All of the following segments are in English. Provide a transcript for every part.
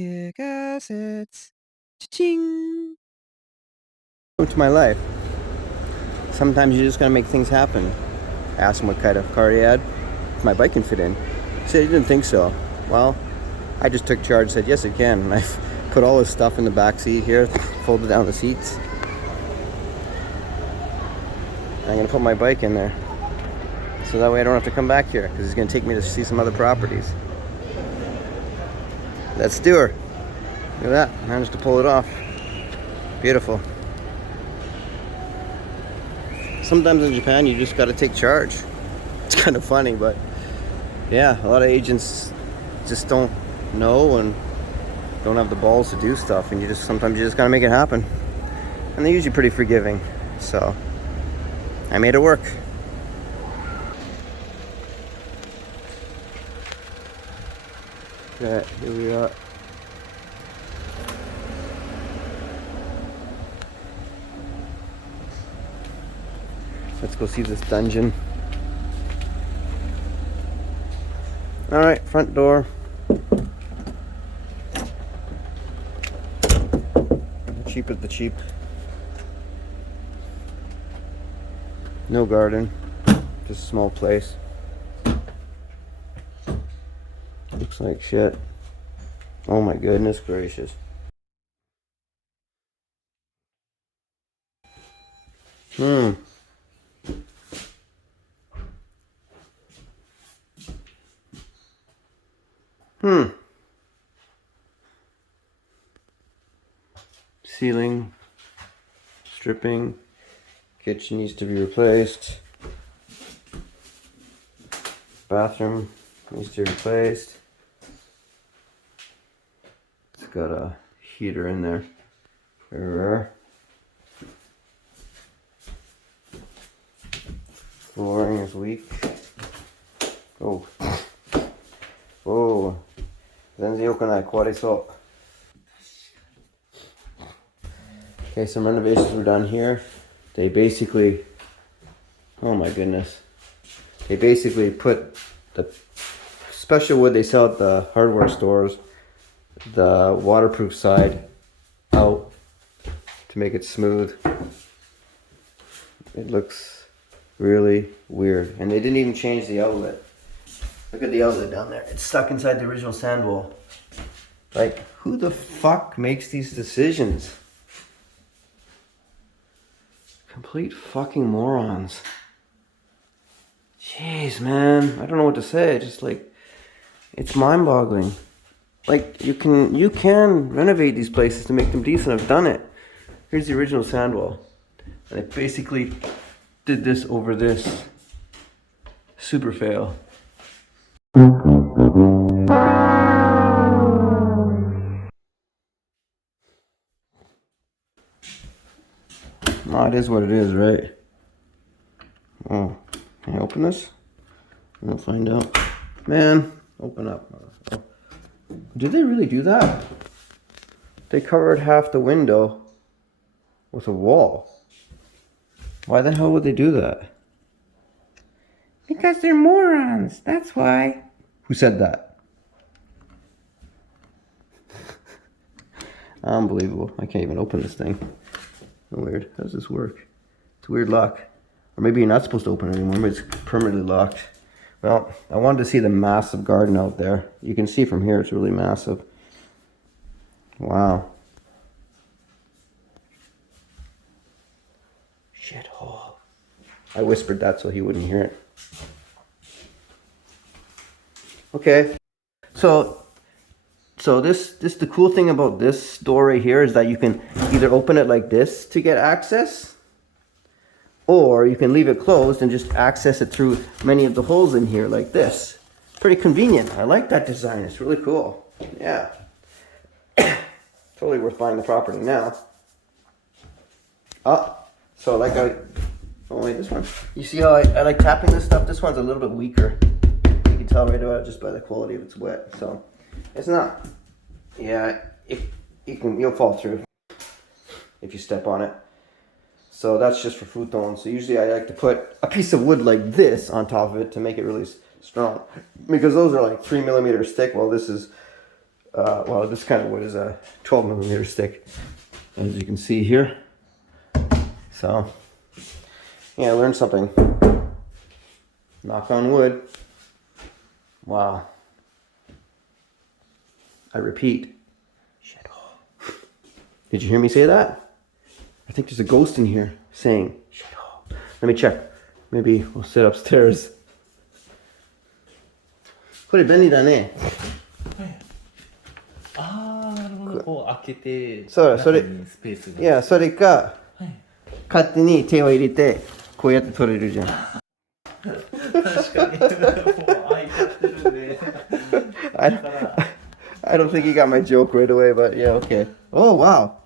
KICKASSETS. Cha-ching! Welcome to my life. Sometimes you just gotta make things happen. I asked him what kind of car he had, if my bike can fit in. He said he didn't think so. Well, I just took charge and said, yes, it can. And I put all his stuff in the back seat here, folded down the seats. I'm gonna put my bike in there. So that way I don't have to come back here, because he's gonna take me to see some other properties. Let's do her. Look at that, managed to pull it off. Beautiful. Sometimes in Japan you just gotta take charge. It's kind of funny, but yeah, a lot of agents just don't know and don't have the balls to do stuff, and sometimes you just gotta make it happen. And they're usually pretty forgiving, so I made it work. Okay, here we are. Let's go see this dungeon. Alright, front door. The cheap is the cheap. No garden. Just a small place. Looks like shit. Oh my goodness gracious. Ceiling, stripping, kitchen needs to be replaced, bathroom needs to be replaced. It's got a heater in there. Very rare. Flooring is weak. Oh. Oh. 全然良くない。壊れそう。Okay, some renovations were done here. They basically, oh my goodness. They basically put the special wood they sell at the hardware stores, the waterproof side out to make it smooth. It looks really weird. And they didn't even change the outlet. Look at the outlet down there. It's stuck inside the original sand wall. Like, who the fuck makes these decisions? Complete fucking morons. Jeez, man. I don't know what to say. Just like, it's mind-boggling. Like, you can renovate these places to make them decent. I've done it. Here's the original sand wall. And I basically did this over this. Super fail. Oh, it is what it is, right? Oh, can I open this? We'll find out. Man, open up. Oh. Did they really do that? They covered half the window with a wall. Why the hell would they do that? Because they're morons, that's why. Who said that? Unbelievable. I can't even open this thing. Weird. How does this work? It's a weird lock. Or maybe you're not supposed to open it anymore. Maybe it's permanently locked. Well, I wanted to see the massive garden out there. You can see from here it's really massive. Wow. Shithole. I whispered that so he wouldn't hear it. Okay. So this the cool thing about this door right here is that you can either open it like this to get access, or you can leave it closed and just access it through many of the holes in here like this. Pretty convenient. I like that design. It's really cool. Yeah. Totally worth buying the property now. Oh, so like oh wait, this one. You see how I like tapping this stuff? This one's a little bit weaker. You can tell right away just by the quality of its wet. So it's not, yeah, you'll fall through if you step on it. So that's just for futon. So usually I like to put a piece of wood like this on top of it to make it really strong, because those are like 3 millimeters thick, while this is Well, this kind of wood is a 12 millimeter stick, as you can see here. So, yeah, I learned something. Knock on wood. Wow. I repeat. Shadow. Did you hear me say that? I think there's a ghost in here saying shadow. Let me check. Maybe we'll sit upstairs. これ便利だね。ああ、なるほど。こう開けて、そう、それ、中にスペースが。いや、それか、はい、勝手に手を入れて、こうやって取れるじゃん。確かに。もう開いちゃってるんで。I don't think you got my joke right away, but yeah, okay. Oh, wow.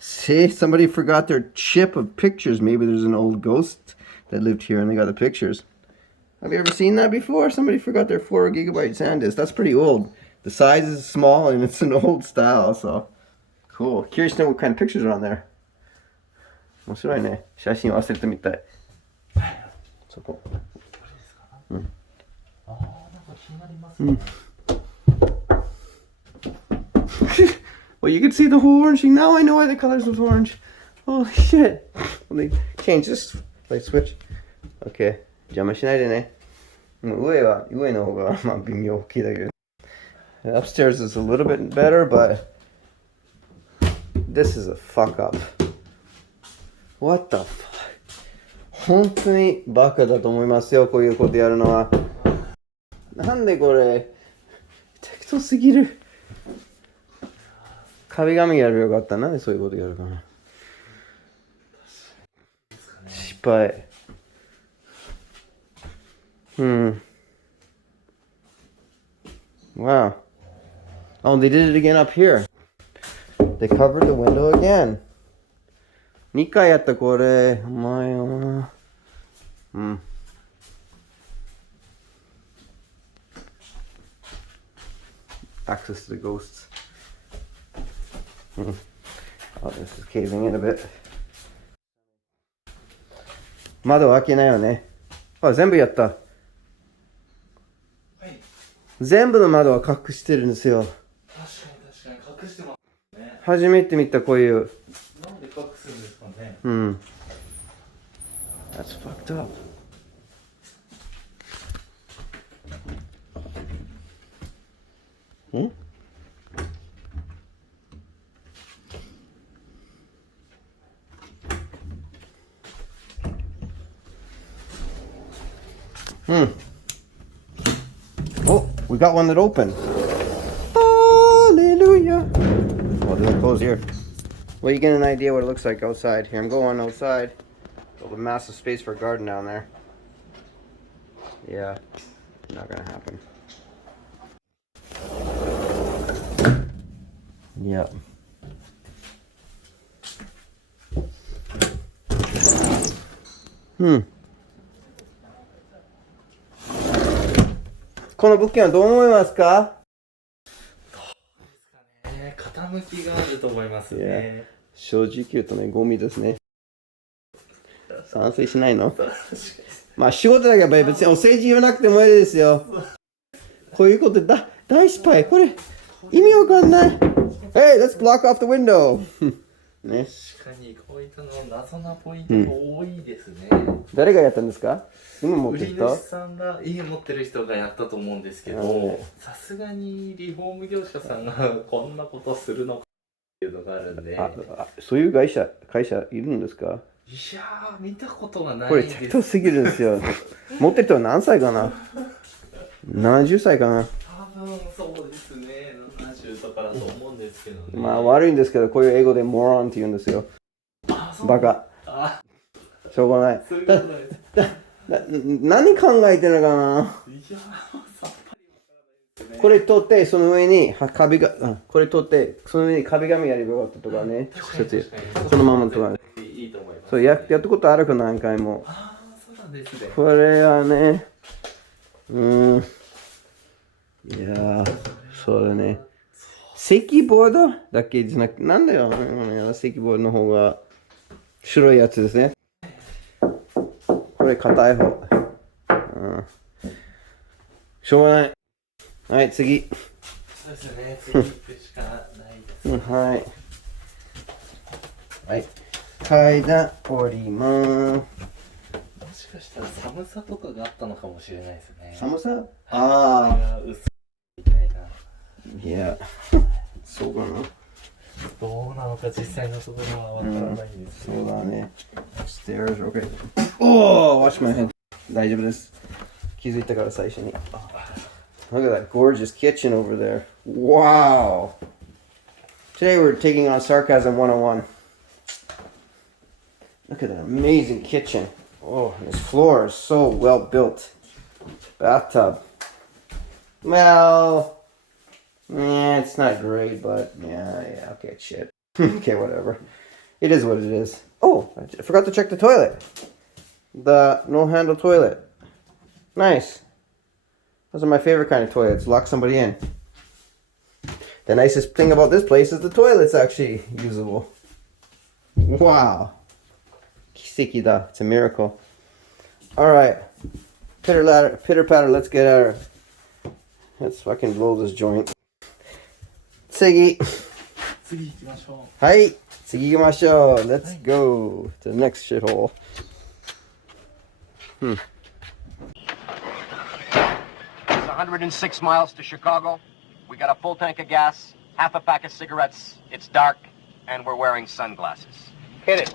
See, somebody forgot their chip of pictures. Maybe there's an old ghost that lived here and they got the pictures. Have you ever seen that before? Somebody forgot their 4 gigabyte SanDisk. That's pretty old. The size is small and it's an old style, so cool. Curious to know what kind of pictures are on there. 面白いね。写真忘れてみたい。そこ。うん。ああ、なんか気になりますね。Well, you can see the whole orange thing. Now I know why the colors was orange. Holy shit. Let me change this light switch. Okay. 邪魔しないでね。上の方がまあ微妙大きいだけど。Upstairs is a little bit better, but this is a fuck up. What the fuck? 本当にバカだと思いますよ、こういうことやるのは。なんでこれ、適当すぎる。壁紙やればよかった。なんでそういうことやるかな。失敗。Wow. Oh, they did it again up here. They covered the window again. 2回やったこれ。お前は。Access to the ghosts. Oh, this is caving in a bit. 窓開けないよね。あ、全部やった。全部の窓は隠してるんですよ。確かに隠してますね。初めて見たこういう。なんで隠すんですかね。That's fucked up. Oh, we got one that opened. Hallelujah. Oh, they'll close here. Well, you get an idea what it looks like outside. Here, I'm going outside. Build a massive space for a garden down there. Yeah, not gonna happen. Yep. Hmm. この物件はどう思いますか？どうですかね。傾きがあると思いますね。正直言うとね、ゴミですね。賛成しないの？まあ仕事だけど別にお世辞言わなくてもいいですよ。こういうこと大失敗。これ意味わかんない。Hey, let's block off the window. ね。確かにこういったの謎なポイントが多いですね。誰がやったんですか？今持ってる人？売り主さんが家持ってる人がやったと思うんですけど、さすがにリフォーム業者さんがこんなことするのかっていうのがあるんで。そういう会社いるんですか？いやー、見たことがないこれです。適当すぎるんですよ。持ってる人は何歳かな？ 70 歳かな？多分そうですね。70とかだと思うんですけどね。まあ悪いんですけど、こういう英語でモロンって言うんですよ。バカ。しょうがない。そういうことないです。何考えてるのかな？いやー、さっぱりわからないですね。これ取ってその上に壁が、これ取ってその上に壁紙やればよかったとかね。直接そのままとか。いいと思います。そうやったことあるか何回も。ああ、そうなんですね。これはね、いやー、そうだね。石ボードだけじゃなくて、なんだよ、石ボードの方が白いやつですね。これ硬い方。しょうがない。はい、次。そうですね、次行くしかないです。はい。はい。階段降りまーす。もしかしたら寒さとかがあったのかもしれないですね。寒さああ。薄いみたいな。いや、そうかな。どうなのか実際のところはわからないんですけど。そうだね。Stairs, okay. Oh, watch my head. 大丈夫です。気づいたから最初に。Look at that gorgeous kitchen over there. Wow. Today we're taking on Sarcasm 101. Look at that amazing kitchen. Oh, this floor is so well built. Bathtub. Well, yeah, it's not great, but yeah, okay, shit. Okay, whatever. It is what it is. Oh, I forgot to check the toilet. The no-handle toilet. Nice. Those are my favorite kind of toilets. Lock somebody in. The nicest thing about this place is the toilet's actually usable. Wow. Kiseki da. It's a miracle. Alright. Pitter patter, let's get our... Let's fucking blow this joint. Tsiggy. 次行きましょう。はい。次行きましょう. Let's go to the next shithole. It's 106 miles to Chicago. We got a full tank of gas, half a pack of cigarettes. It's dark, and we're wearing sunglasses. Hit it.